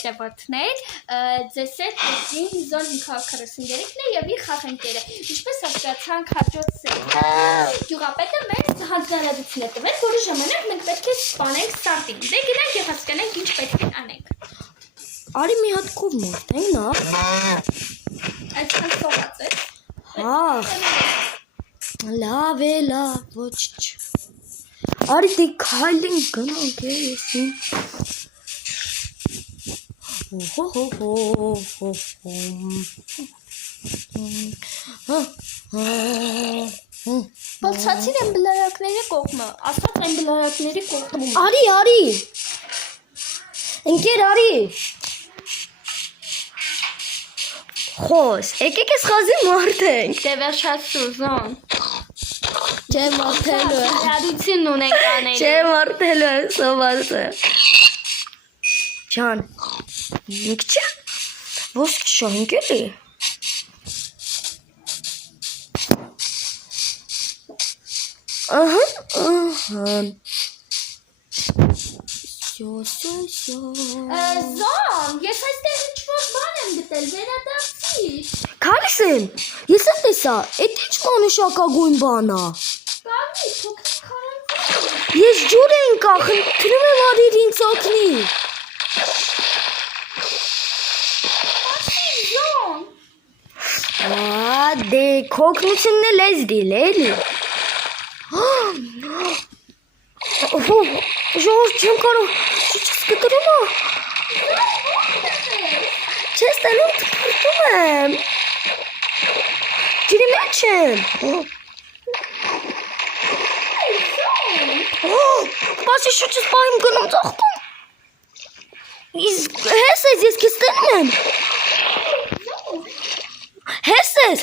հետևորդներ, ձեզ հետ Զոն 543-ն է և իր խաղընկերը։ Ինչպես հասկացանք հաջորդ սերիա, գյուղապետը մեզ հանձնարարություն է տվել, որի ժամանակ մենք պետք է սպանենք Սարտին։ Դե գնանք և հասկանանք ինչ պետք է անենք։ Արի մի հատ կով մորթենք նա։ Այսքան սողաց է։ Լավ է, լավ, ոչ չ։ Արի դե քայլենք գնանք եսին։ Բացացիր են բլարակների կողմը, ասած են բլարակների կողմում։ Արի, ընկեր արի։ Խոս, եկեք ես խազի մարդենք։ Դե վերջացու Զոն։ Չէ մարդելու է։ Հարություն ունենք անելու։ Չէ մարդելու է, սոված է։ Ջան, ինք չէ, ոսկ շահինք էլի։ Ահա։ Սյո։ Զոն, ես այստեղ ինչ-որ բան եմ գտել, վերադարձիր։ Քալիս եմ, ես եմ տեսա, էդ ինչ մանուշակագույն բան է։ Կարմի, թոքնի քարանց։ Ես ջուր եմ կախն, թնում եմ արիր ինձ օգնի։ Զոն։ Դե քոքնությունն էլ ես դիլ էլի։ Ժողոր չեմ կարող, չես կտրում է։ Չես տանում թպրտում եմ։ Ջիրի մեջ եմ։ Բասի շուչս պահիմ գնում ծաղկում։ Իսկ հես ես, ես կես տնում եմ։ Հես ես։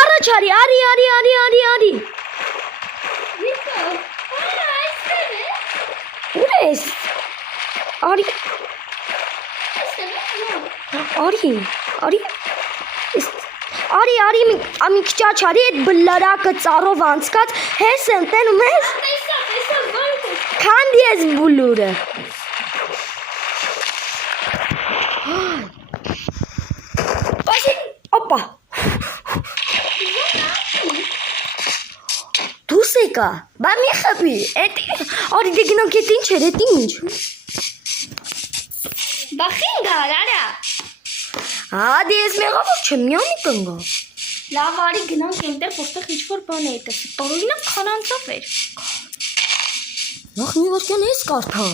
Առաջ արի։ Ուր ես։ Արի։ Արի, մի քիչ աչ արի, այդ բլարակը ծառով անցկաց, հես եմ տենում ես։ Տեսա, Զոն։ Քանդ ես բլուրը։ Օպա։ Դուս եկա, բա մի խփի, արի դե գնանք էդ ինչ էր, էդ ինչ։ Բախին գար, արա։ Դե ես մեղավոր չեմ, միանի կնգա։ Լավ արի գնանք այնտեղ, որտեղ ինչ-որ բան էի տեսել, տարօրինակ քարանձավ էր։ Նախ մի վարքյան ես կարդա։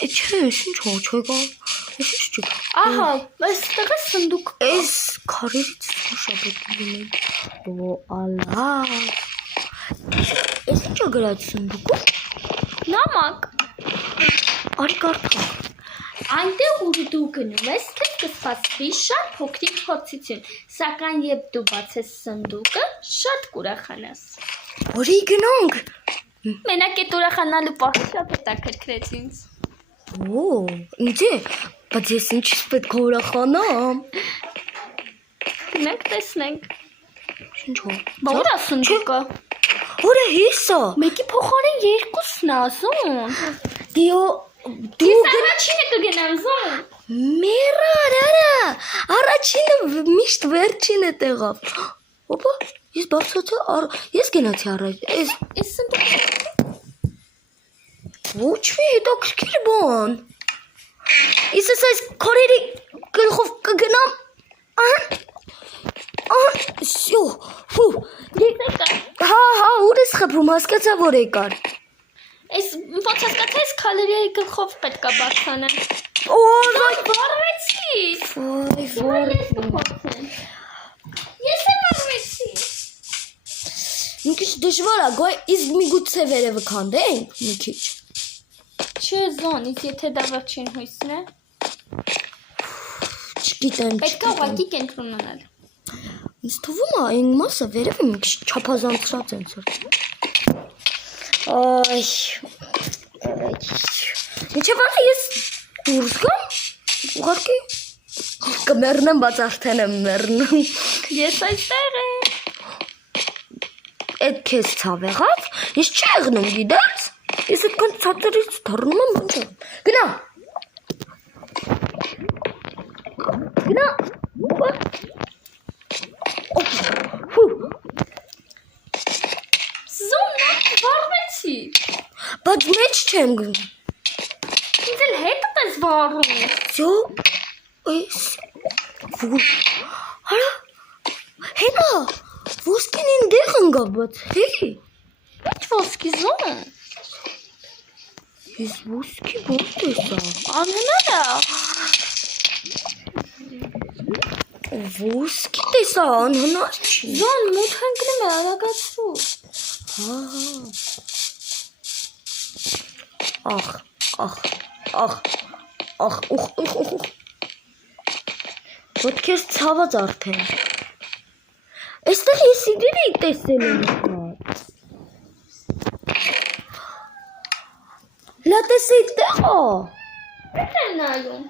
Չէ, ինչ չեկա, ես ինչ չեկա։ Ահա, այստեղ է սնդուկ։ Ես քարերից ուշա պետք է լինել։ Ալավ։ Ես ինչ գրած սնդուկում։ Նամակ։ Արի կարդա։ Այնտեղ ուր դու գնում ես, թեև կսպասվի շատ փոքրիկ փորձություն, սակայն երբ դու բացես սնդուկը, շատ կուրախանաս։ Որի գնանք։ Մենակ այդ ուրախանալու պահը շատ հետաքրքրեց ինձ։ Ինձ է, բայց ես ինչից պետք է ուրախանամ։ Գնանք տեսնենք։ Ինչ հո։ Բա ուր է սնդուկը։ Որը հիսա։ Մեկի փոխարեն երկուսն է, Զոն։ Դու առաջինը կգնամ, Զոն։ Մերար, արա, առաջինը միշտ վերջինը տեղավ։ Օպա, ես բարձացա, ես գնացի առաջ, Ես սնդուկը։ Ոչ մի հետաքրքիր բան։ Իսս այս քարերի գլխով կգնամ։ Սյո, ֆու։ Ուր ես խփում, հասկացա որ եկար։ Ես ոնց հասկացա, ես քալերիայի գլխով պետք է բարձրանեմ։ Վառվեցի։ Ես եմ վառվեցի։ Մի քիչ դժվար է, իսկ միգուցե վերևը քանդենք, մի քիչ։ Չէ, Զոն, իսկ եթե դա վերջին հույսն է։ Չգիտեմ։ Պետք է ուղղակի կենտրոնանալ։ Ինձ թվում է այն մասը վերևը մի քիչ չափազանցրած են ցած։ Ինչե՞ բանը ես դուրս գամ, ուղղակի կմեռնեմ, բայց արդեն եմ մեռնում։ Ես այստեղ եմ։ Այդ քեզ ցավ եղավ, ես չի եղնում, գիտես։ Ես այդքան ցածրից թռնում եմ, ոչ եմ։ Գնա։ Գնա։ Հու։ Զոնը վարվեցի։ Բայց մեջ չեմ գնում։ Ինձ էլ հետդ ես վարում։ Ձո։ Այս։ Արա։ Հենա։ Ոսկին ինտեղ ընկավ, հի։ Ինչ ոսկի զոն։ Ես ոսկի ո՞ր տեսա։ Անհնար է։ Ոսկի տեսա, անհնար չի։ Զոն մութ ընկնում է, արագացրու։ Ախ, ոտքերս ցաված արդեն։ Այստեղ ես իդերի տեսել եմ։ Լա տեսա այդտեղա։ Ինչ է նայում։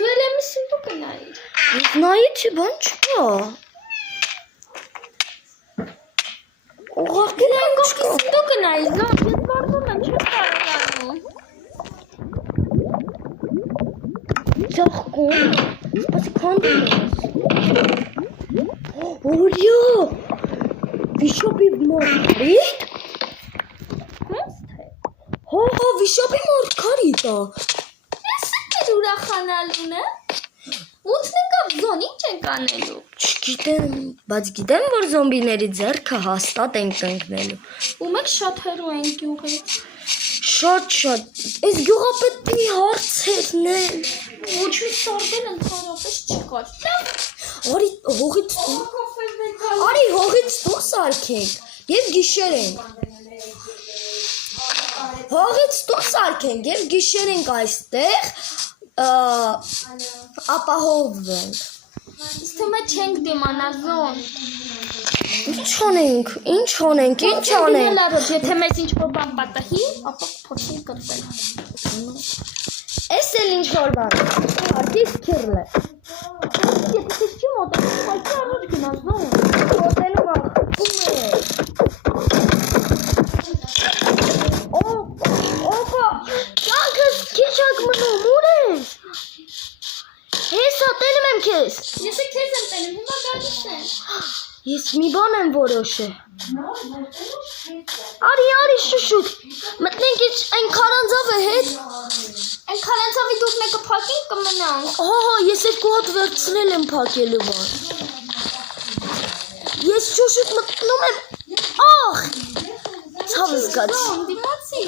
Դու էլ եմ սուտու կնայիր։ Ես նայի չի բան չկա։ Ուղղակի Գողքի սուտու կնայիր, զոն, ես վարվում եմ, չեմ կարողանում։ Ծաղկում, բայց քանդում ես։ Օրյա, վիշապի մարգարիտ։ Ոնց թե։ Հա, վիշապի մարգարիտ է։ Ես էլ ուրախանալուն է։ Ութն ընկավ զոն, ինչ ենք անելու։ Չգիտեմ, բայց գիտեմ, որ զոմբիների ձեռքը հաստատ են կընկնելու։ Ու մեկ շատ հերու են գյուղից։ Շատ, այս գյուղապետի հարցերն են։ Ոչ մի սարդել ընդհանրապես չկար։ Արի հողից դուրս արկենք և գիշեր ենք։ Հողից դուրս արկենք և գիշեր ենք այստեղ, ապահովվենք։ Իսկ թե մե չենք դիմանա զոն։ Ինչ անենք։ Եթե մեզ ինչ-որ բան պատահի, ապա փորձենք կրվել։ Էս էլ ինչ-որ բան է, արկի սկիրլ է։ Եթե քեզ չի մոտենում, այդի առաջ գնաս զոն։ Մոտենում աղթում է։ Օպա, կյանքս քիչ ակ մնում, ուր ես։ Հեսա, տենում եմ քեզ։ Ես է քեզ եմ տենում, հիմա գալիս եմ։ Ես մի բան եմ որոշել։ Արի, շուշուտ, մտնենք այն քարանձավը հետ։ Այն քարանձավի դուք մեկը փակենք կմնանք։ Հա, ես երկու հատ վերցրել եմ փակելու բան։ Ես շուշուտ մտնում եմ, ախ, ցավ զգաց։ Զոն, դիմացի։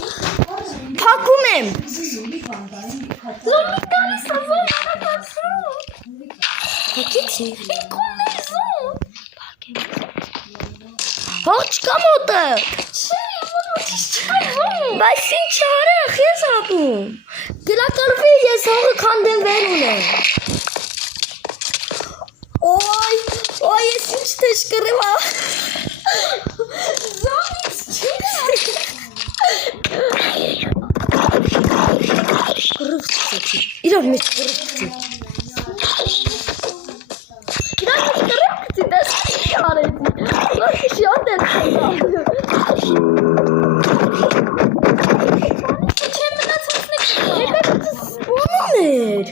Փակում եմ։ Զոն, մի տանիս է զոն, արագացրու։ Փակեցի։ Կոն է զոն։ Հող չկա մոտը։ Չէ, ոնոթիս չկա զոն։ Բայց ինչ արախ ես ապում։ Գլակարվի ես հողը քանդեմ վեր ունեմ։ Ոյ, ես ինչ թեշկրեմ ա։ Զոնից չի։ Կրվցեցի, իրար մեջ կրվցեցի։ Իրար մեջ կրվցեցի, դες ինչ արեցի։ Լարքի շատ էր խնդալու։ Չէ մնացածն է։ Եկացը սպոնում էր։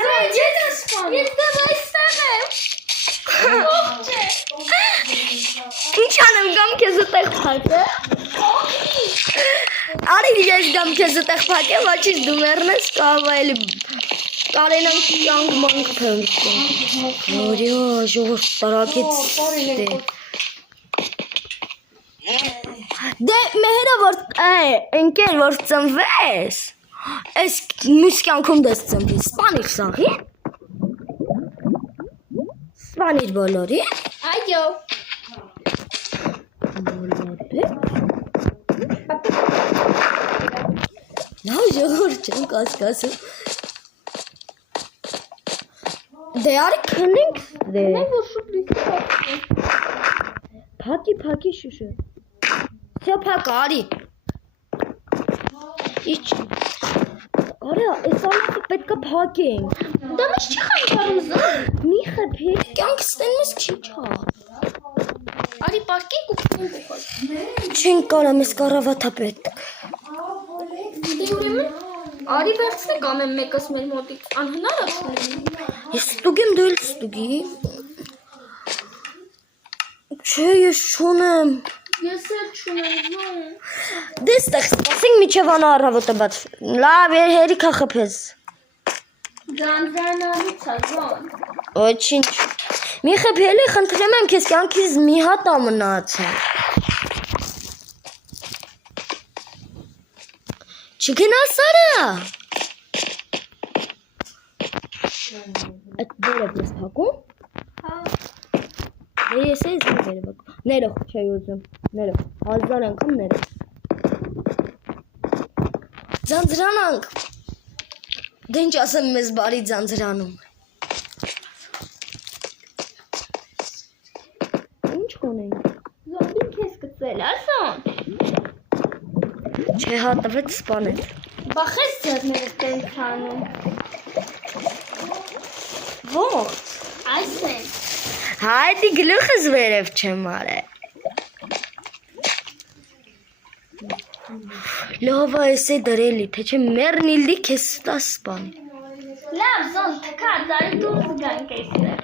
Զոն, ջետ է սպանում։ Ես դեմ այստեղ եմ։ Ողջ է։ Ինչ անեմ գամ քեզ այդտեղ փակե։ Արի ես գամ քեզ այդտեղ փակեմ, ոչինչ դու մեռնես կամ այլ կարենան կյանք մանք փնտրում։ Որյա ժողով տարակեց դե մեհերը որ ընկեր որ ծնվես այս մյուս կյանքում դες ծնվի սպանիր սաղի սպանիր բոլորի Այո։ բոլորի լավ ժողովուրդ չեմ կասկասում դե արի քնենք դե Որ շուտ լիքը Փակի շուշը Всё փակա արի Ինչ Արա այս ամենը պետք է փակենք Դա մեզ չի խանգարում զոն։ Մի խփի կյանքս տենս քիչ հա Արի պարկենք ու քնենք ուղղել։ Չեն կարա մեզ կառավատա պետք Դե ուրեմն Արի վերցնենք ամեն մեկս մեր մոտից անհնար է չունեմ։ Ես ստուգ եմ դու էլ ստուգի։ Չէ, ես չունեմ։ Ես էլ չունեմ։ Դե ստեղ սպասենք միջև անա առավոտը բաց։ Լավ, հերիքա խփես։ Ձանձրանալից է զոն։ Ոչինչ։ Մի խփելի խնդրեմ եմ քեզ կյանքից մի հատ ամնացա։ Չգնաս արա։ Այդ դերը ես փակում։ Հա։ Ես էս ներվակ։ Ներող չի ուզում։ Ներող։ 1000 անգամ ներող։ Ձանձրանանք։ Դե ինչ ասեմ մեզ բարի ձանձրանում։ Ինչ կունենք։ Զոմբին քեզ գծել, ասոն։ Չէ, հատվեց սպանել։ Բախես ձեռներս տենց անում։ Ո՞ղ։ Այսեն։ Հայդի գլուխս վերև չեմ արել։ Լավ էս է դրելի, թե չէ մեռնիլի քեզ ստա սպանի։ Լավ, զոն, թքա, դարի դուրս գանք այստեղ։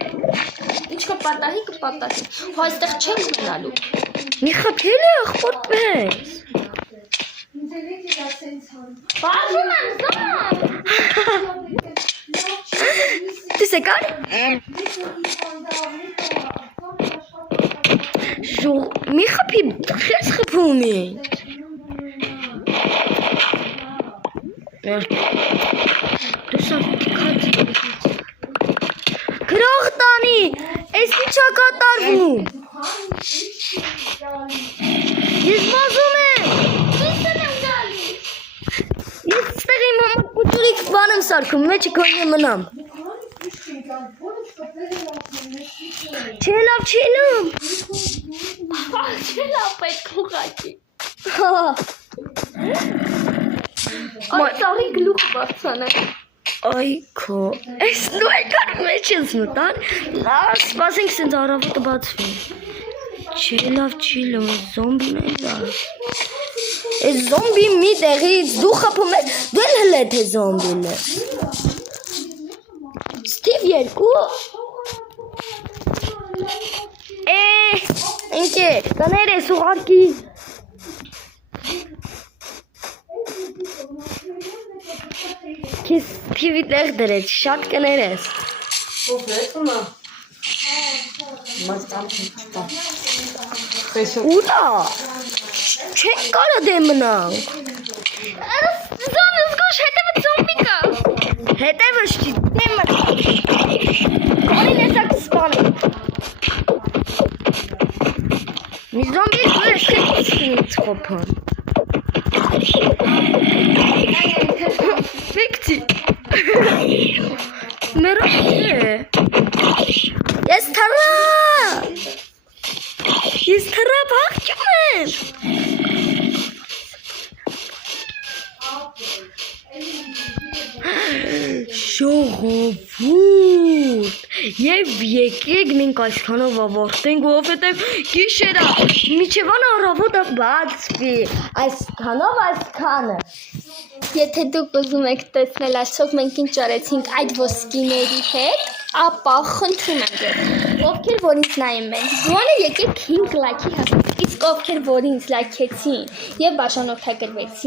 Ինչ կպատահի, կպատահի։ Հո այստեղ չենք մնալու։ Մի խփելի աղբոտ պես։ Բաժում եմ, զոն։ Տեսեկար։ Մի խփի քեզ խփում է։ Դուսա քաց։ Գրող տանի, այս ինչա կատարվում։ Ես մազում եմ։ Դուսն եմ գալի։ Ես ստեղ իմ համար կուտուրիկ բան եմ սարքում, մեջը գոնի մնամ։ Չէ լավ, չէ լավ։ Չէ լավ պետք ուղակի։ Այդ ծառի գլուխ բարձանը։ Այ քո, այս դու եկար մեջ ես մտան, լավ սպասենք սենց առավոտը բացվի։ Չէ լավ, զոմբին է լավ։ Այս զոմբի մի տեղից դու խփում ես, դու էլ հլե թե զոմբին է։ Ստիվ երկու։ Ինքե, տներ ես ուղարկի։ Քեզ թիվի տեղ դրեց, շատ կներ ես։ Ուտա, չենք կարա դե մնանք։ Զոն, զգուշ, հետևը ծոմբի կա։ Հետևը շտի, դե մնանք։ Կարին եսակ սպանը։ Մի զոմբի ես խեցինից խոպան։ Վիկցի։ Մերոք է։ Ես թրա բաղջում եմ։ Ժողովուրդ, և եկեք մենք այսքանով ավարտենք, որովհետև գիշերա միջևան առավոտը բացվի, այսքանը։ Եթե դուք ուզում եք տեսնել այսօր մենք ինչ արեցինք այդ ոսկիների հետ, ապա խնդրում եմ ձեզ, ովքեր որ ինձ նայում են, գոնե եկեք 5 լայքի հասցնենք, իսկ ովքեր որ ինձ լայքեցին եւ բաժանորդագրվեցին